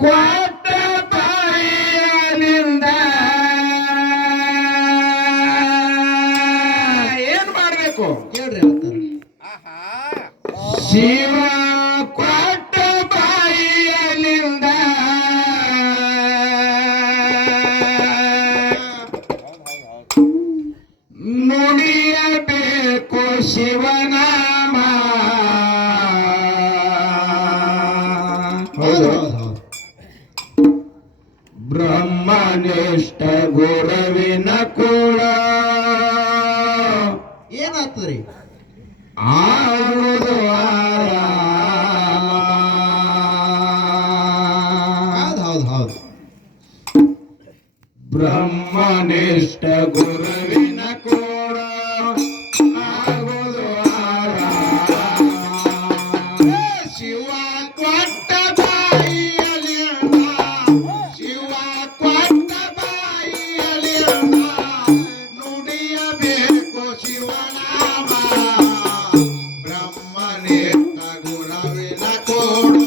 ಕೊಟ್ಟ ಬಾಯಿಯಲಿಂದ ಏನ್ ಮಾಡ್ಬೇಕು ಹೇಳ್ರಿ ಹೇಳ್ತಾರ. ಶಿವ ಕೊಟ್ಟ ಬಾಯಿಯಲಿಂದ ನುಡಿಯಬೇಕು ಶಿವನಾಮ. ಹೌದು ಹೌದು ಹೌದು. ಬ್ರಹ್ಮನಿಷ್ಠ ಗುರುವಿನ ಕೂಡ ಏನಾಗ್ತದ್ರಿ? ಆಗುವುದು ಆರಾಮ. ಹೌದು ಹೌದು ಹೌದು. ಬ್ರಹ್ಮನಿಷ್ಠ ಗುರುವಿನ ಕೂಡ ಆಗುವುದು ಆರಾಮ. ಶಿವ ಕೊಟ್ಟ ಬಾಯಿಯಲಿಂದ ಶಿವ ಕೊಟ್ಟ ಬಾಯಿಯಲಿಂದ ನುಡಿಯಬೇಕು ಶಿವನಾಮ. ಬ್ರಹ್ಮನಿಷ್ಠ ಗುರುವಿನ ಕೊಡು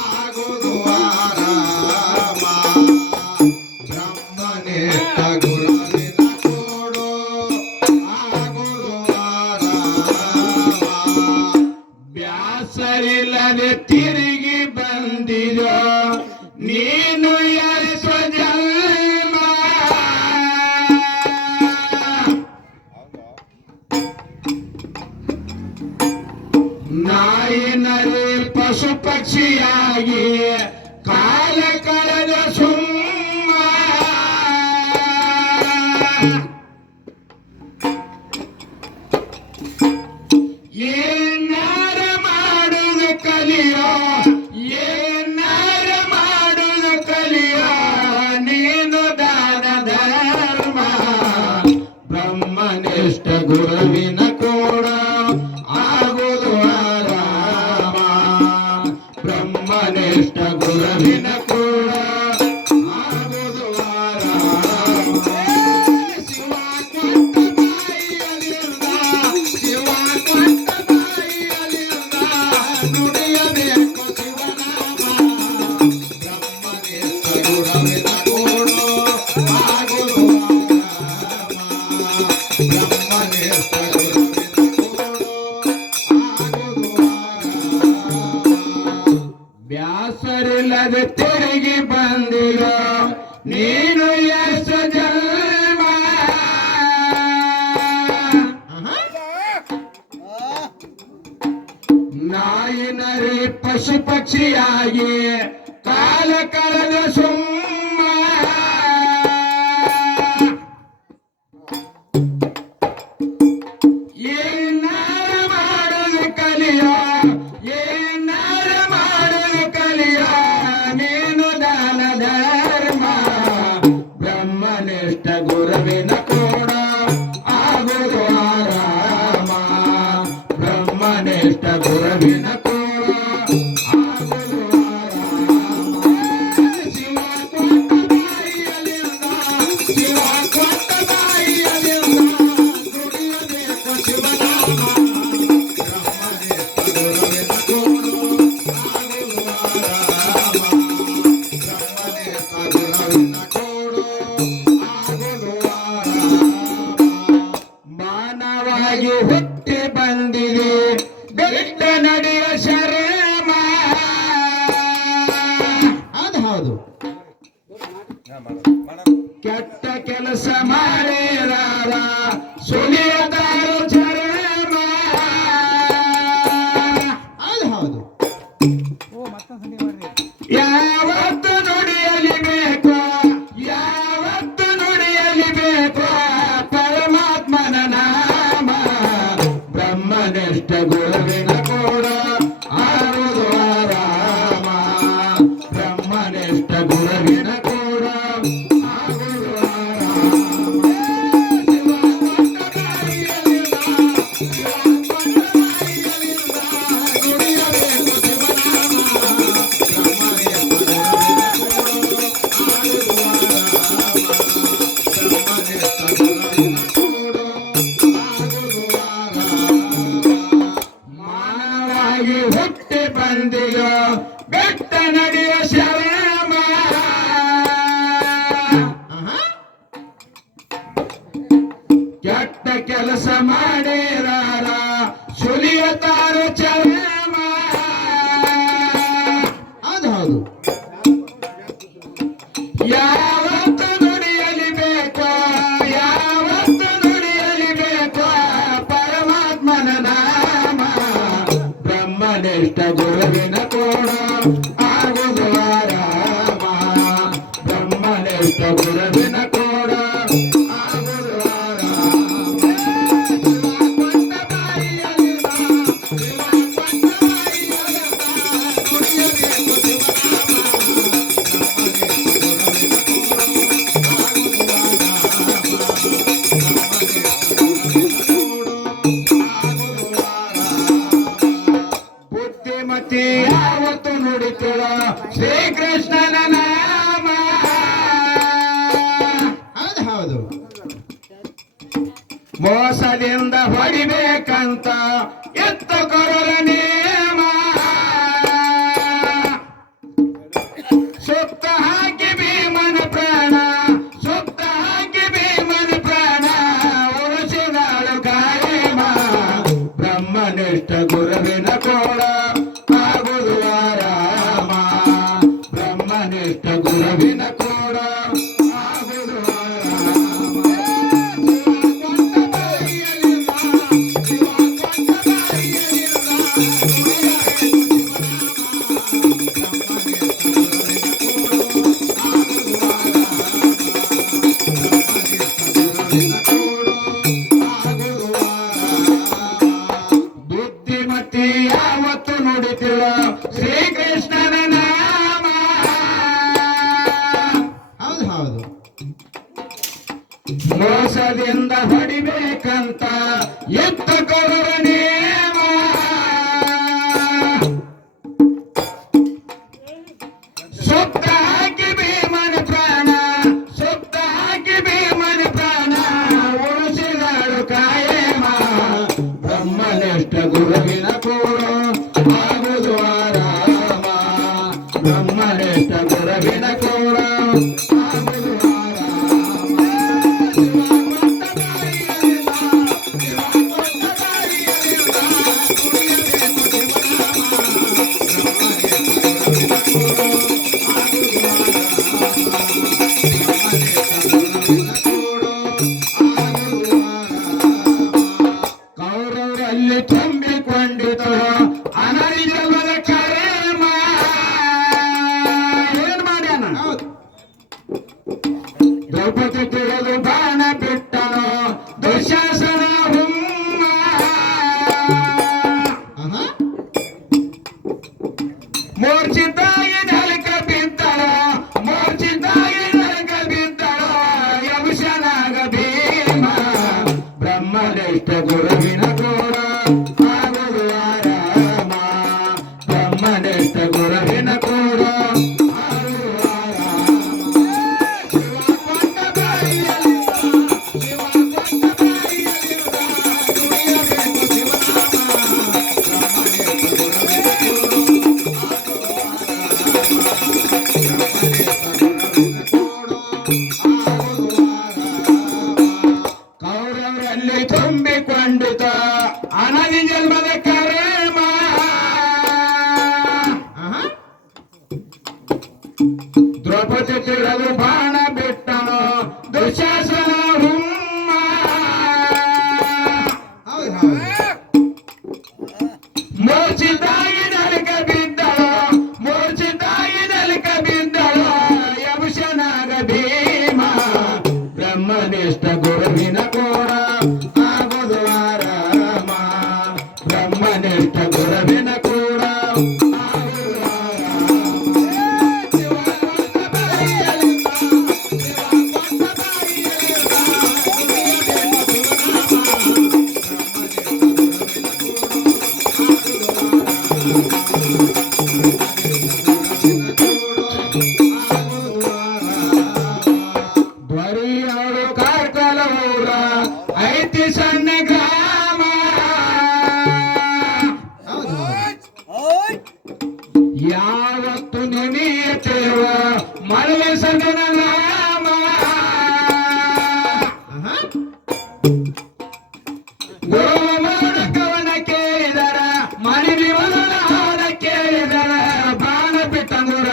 ಆಗುವುದು ಆರಾಮ. ಬ್ರಹ್ಮನಿಷ್ಠ ಗುರುವಿನ ಕೊಡು ಆಗುವುದು ಆರಾಮ. ಬ್ಯಾಸರಿಲ್ಲದೆ ತಿರುಗಿ ಬಂದಿರೋ ನೀನು ಎಸೋ ಜನ್ಮ. ನಾಯಿನರಿ ಪಶು ಪಕ್ಷಿಯಾಗಿ ಕಾಲ ಕಳೆದ ಸುಮ್ಮ. ಏನಾರ ಮಾಡುವುದು ಕಲಿಯೋ ಏನಾರ ಮಾಡುವುದು ಕಲಿಯೋ ನೀನು ದಾನ ಧರ್ಮ. ಬ್ರಹ್ಮನಿಷ್ಠ ಗುರುವಿನ ಕೂಡ ಆಗುವುದು ಆರಾಮ. ಬ್ರಹ್ಮನಿಷ್ಠ ಗುರುವಿನ ಕೂಡ ಆಗುವುದು ಆರಾಮ. ಶಿವ ಕೊಟ್ಟ ಬಾಯಿಯಲಿಂದ ಶಿವ ಕೊಟ್ಟ ಬಾಯಿಯಲಿಂದ ನುಡಿಯಬೇಕು ಶಿವನಾಮ. ಬ್ರಹ್ಮನಿಷ್ಠ ಗುರುವಿನ ಕೂಡ ಆಗುವುದು ಆರಾಮ. ಬ್ರಹ್ಮನಿಷ್ಠ ಗುರುವಿನ ಕೂಡ ಆಗುವುದು ಆರಾಮ. ಬ್ಯಾಸರಿಲ್ಲದೆ ತಿರುಗಿ ಬಂದಿರೋ ನೀನು ಎಸ ಜನ್ಮ. ನಾಯಿನರಿ ಪಶು ಪಕ್ಷಿಯಾಗಿ ಕಾಲ ಕಳೆದ ಸುಮ್ಮ. ಏನಾರ ಮಾಡುವುದು ಕಲಿಯೋ ಏನಾರ ಮಾಡುವುದು ಕಲಿಯೋ ನೀನು ದಾನ ಧರ್ಮ. ಬ್ರಹ್ಮನಿಷ್ಠ ಗುರುವಿನ ಕೂಡ ಆಗುವುದು ಆರಾಮ. ಬ್ರಹ್ಮನಿಷ್ಠ ಗುರುವಿನ ಕೂಡ ಆಗುವುದು ಆರಾಮ. ಶಿವ ಕೊಟ್ಟ ಬಾಯಿಯಲಿಂದ ಶಿವ ಕೊಟ್ಟ ಬಾಯಿಯಲಿಂದ ನುಡಿಯಬೇಕು ಶಿವನಾಮ. ಬ್ರಹ್ಮನಿಷ್ಠ ಗುರುವಿನ ಕೂಡ ಆಗುವುದು ಆರಾಮ. ಬ್ರಹ್ಮನಿಷ್ಠ ಗುರುವಿನ ಕೂಡ ಆಗುವುದು ಆರಾಮ. ಮಾನವಾಗಿ ಹುಟ್ಟಿ ಬಂದಿದೆ ಬೆಟ್ಟ ನಡೆಯ ಶರಮ. ಹೌದು ಹೌದು. ಕೆಟ್ಟ ಕೆಲಸ ಮಾಡಿರಾರ ಸುಲಿಯದಾರು ಚರಮ. ಹೌದು ಹೌದು. ಯಾವತ್ತು ನುಡಿಯಲಿ ಬೇಕು ಯಾವತ್ತು ನುಡಿಯಲಿ ಬೇಕು ಪರಮಾತ್ಮನ ನಾಮ. ಬ್ರಹ್ಮನಿಷ್ಠ ಗುರುವಿನ ಕೂಡ ಆಗುವುದು ಆರಾಮ. ಬ್ರಹ್ಮನಿಷ್ಠ ಗುರುವಿನ ಕೂಡ ಆಗುವುದು ಆರಾಮ. ಶಿವ ಕೊಟ್ಟ ಬಾಯಿಯಲಿಂದ ಶಿವ ಕೊಟ್ಟ ಬಾಯಿಯಲಿಂದ ನುಡಿಯಬೇಕು ಶಿವನಾಮ. ಬ್ರಹ್ಮನಿಷ್ಠ ಗುರುವಿನ ಹೌದು ಯಾವತ್ತು ನುಡಿಯಲಿ ಬೇಕೋ ಯಾವತ್ತು ನುಡಿಯಲಿ ಬೇಕೋ ಪರಮಾತ್ಮನ ನಾಮ ಬ್ರಹ್ಮನಿಷ್ಠ ಗುರುವಿನ ಕೋಣ ಆಗುವುದು ಆರಾಮ ಬ್ರಹ್ಮನಿಷ್ಠ ಗುರುವಿನ ಕೋಣ ಆಗುವುದು ಆರಾಮ ಶಿವ ಕೊಟ್ಟ ಬಾಯಿಯಲ್ಲಿ ಬಾ, ಶಿವ ಕೊಟ್ಟ ಬಾಯಿಯಲ್ಲಿ ಬಾ, ನುಡಿಯಬೇಕು ಬುದ್ಧಿಮತಿ ಯಾವತ್ತು ನುಡಿತಳ ಶ್ರೀಕೃಷ್ಣನ ನಾಮ ಹೌದು ಹೌದು ಮೋಸದಿಂದ ಹೊಡಿಬೇಕಂತ ಎತ್ತ ಕೊರಲ ನೇಮ ಸುತ್ತ ಹಾಕಿ ಭೀಮನ ಪ್ರಾಣ ಸುತ್ತ ಹಾಕಿ ಭೀಮನ ಪ್ರಾಣ ಉಳಿಸಿದಾಳು ಕಾಯಮ ಬ್ರಹ್ಮನಿಷ್ಠ ಗುರುವಿನ ಕೋಣ ಆಗುವುದು ಆರಾಮ ಬ್ರಹ್ಮನಿಷ್ಠ ಗುರುವಿನ ಕೋಣ ಆಗುವುದು ಆರಾಮ ಶಿವ ಕೊಟ್ಟ ಬಾಯಿಯಲ್ಲಿ ಬಾ, ಶಿವ ಕೊಟ್ಟ ಬಾಯಿಯಲ್ಲಿ ಬಾ, ಬುದ್ಧಿಮತಿ ಯಾವತ್ತು ನುಡಿತಿಳ ಶ್ರೀಕೃಷ್ಣನ ನಾಮ ಹೌದು ಹೌದು ಮೋಸದಿಂದ ಹೊಡಿಬೇಕಂತ ಎತ್ತ ಕೊರರ ನೇಮ ಸುತ್ತ ಹಾಕಿ ಭೀಮನ ಪ್ರಾಣ ಸುತ್ತ ಹಾಕಿ ಭೀಮನ ಪ್ರಾಣ ಉಳಿಸಿದಾಳು ಕಾಯಮ ಬ್ರಹ್ಮನಿಷ್ಠ ಗುರುವಿನ ಕೋಣ ಆಗುವುದು ಆರಾಮ ಬ್ರಹ್ಮನಿಷ್ಠ ಗುರುವಿನ ಕೋಣ ಆಗುವುದು ಆರಾಮ ಶಿವ ಕೊಟ್ಟ ಬಾಯಿಯಲ್ಲಿ ಬಾ, ಶಿವ ಕೊಟ್ಟ ಬಾಯಿಯಲ್ಲಿ ಬಾ, ನುಡಿಯಬೇಕು ಕೌರವರಲ್ಲಿ ತುಂಬಿಕೊಂಡಿತ ಅನರಿಜವರ ಕರೇಮ ಏನ್ ಮಾಡ್ಯಾನ ಹೌದು ದ್ರೌಪದಿ ತಿಳಿದು ಬಾಣ ಬಿಟ್ಟನು ದುಶಾಸನ ಹುಮ್ಮ ಆಹಾ ಮೂರ್ಛಿತಾಯಿ ನರಕ ಬಿದ್ದಳ ಮೂರ್ಛಿತಾಯಿ ನರಕ ಬಿದ್ದಳ ಯಮಶನಾಗ ಭೀಮ ಬ್ರಹ್ಮನಿಷ್ಠ ಗುರುವಿನ ಕೋಣ ಆಗುವುದು ಆರಾಮ ಬ್ರಹ್ಮನಿಷ್ಠ ಗುರುವಿನ ಕೋಣ ಆಗುವುದು ಆರಾಮ ಶಿವ ಕೊಟ್ಟ ಬಾಯಿಯಲ್ಲಿ ಬಾ, ಶಿವ ಕೊಟ್ಟ ಬಾಯಿಯಲ್ಲಿ ಬಾ, ನುಡಿಯಬೇಕು ಶಿವನಾಮ ಬ್ರಹ್ಮನಿಷ್ಠ ಗುರುವಿನ ಕೋಣ ಕೌರವರಲ್ಲಿ ತುಂಬಿಕೊಂಡಿತ ಅನದಿ ಜನ್ಮದ ಕರೇಮ ಆಹಾ ದ್ರೌಪದಿ ತಿಳಿದು ಬಾಣ ಬಿಟ್ಟನು ದುಶಾಸನ ಹುಮ್ಮ ಹೌದು ಹೌದು ಮೂರ್ಛಿತಾಯಿ ನರಕ ಬಿದ್ದಳು ಮೂರ್ಛಿತಾಯಿ ನರಕ ಬಿದ್ದಳು ಯಮಶನಾಗ ಭೀಮ ಬ್ರಹ್ಮನಿಷ್ಠ ಗುರುವಿನ ಕೋಣ ಆಗುವುದು ಆರಾಮ ಬ್ರಹ್ಮನಿಷ್ಠ ಗುರುವಿನ ಕೋಣ ಆಗುವುದು ಆರಾಮ ಶಿವ ಕೊಟ್ಟ ಬಾಯಿಯಲ್ಲಿ ಬಾ, ಶಿವ ಕೊಟ್ಟ ಬಾಯಿಯಲ್ಲಿ ಬಾ, ನುಡಿಯಬೇಕು ಶಿವನಾಮ ಧ್ವರಿಯಾಳು ಕಾರ್ಕಳ ಊರ ಐತಿ ಸಣ್ಣ ಗ್ರಾಮ ಹೌದು ಹೌದು ಯಾವತ್ತು ನೆನೆಯುತ್ತೇವ ಮರಳಿ ಸದನ ನಾಮ ಆಹಾ ಗೋಮನ ಕವನ ಕೇಳಿದರ ಮನೆ ವಿವರಣ ಹಾಡ ಕೇಳಿದರ ಬಾಣ ಬಿಟ್ಟಂಗುರ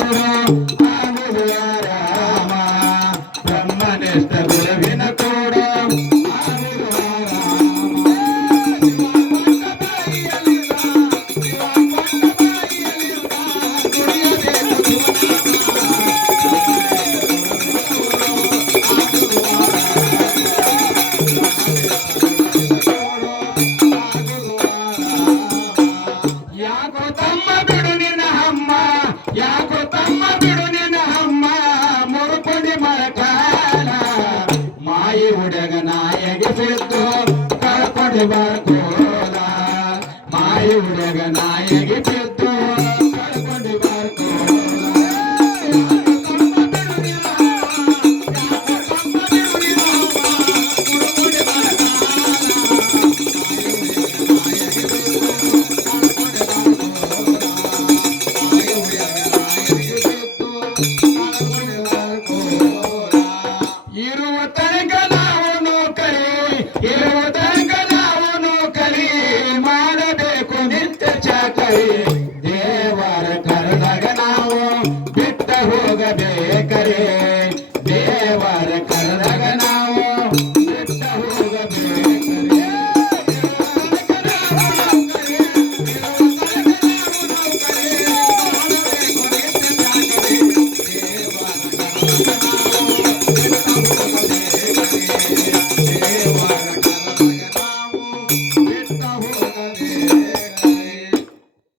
ಕೂಡ ಆಗುವುದು ಆರಾಮ ಬ್ರಹ್ಮನಿಷ್ಠ ಗುರುವಿನ ಕೂಡ ಆಗುವುದು ಆರಾಮ ಯಾಕೋ ತಮ್ಮ ಬಿಡು ನಿನ್ನ ಹಮ್ಮ ಯಾಕೋ ತಮ್ಮ ಬಿಡು ನಿನ್ನ ಹಮ್ಮ ಮುರುಕೊಂಡಿ ಮರಕಾಲ ಮಾಯಿ ಹುಡುಗ ನಾಯಗೆ ಬಿದ್ದು ಕಳ್ಕೊಂಡು ಬರ್ಕೋಲ ಮಾಯಿ ಹುಡುಗ ನಾಯಗೆ ಬಿದ್ದು ಕಳ್ಕೊಂಡು ಬರ್ಕೋಲ ಇರುವ ತನಕ ನಾವು ನೌಕರಿ ಇರುವ ತನಕ ನಾವು ನೌಕರಿ ಮಾಡಬೇಕು ನಿತ್ಯ ಚಾಕರಿ ದೇವರ ಕರೆದಾಗ ನಾವು ಬಿಟ್ಟ ಹೋಗಬೇಕರೆ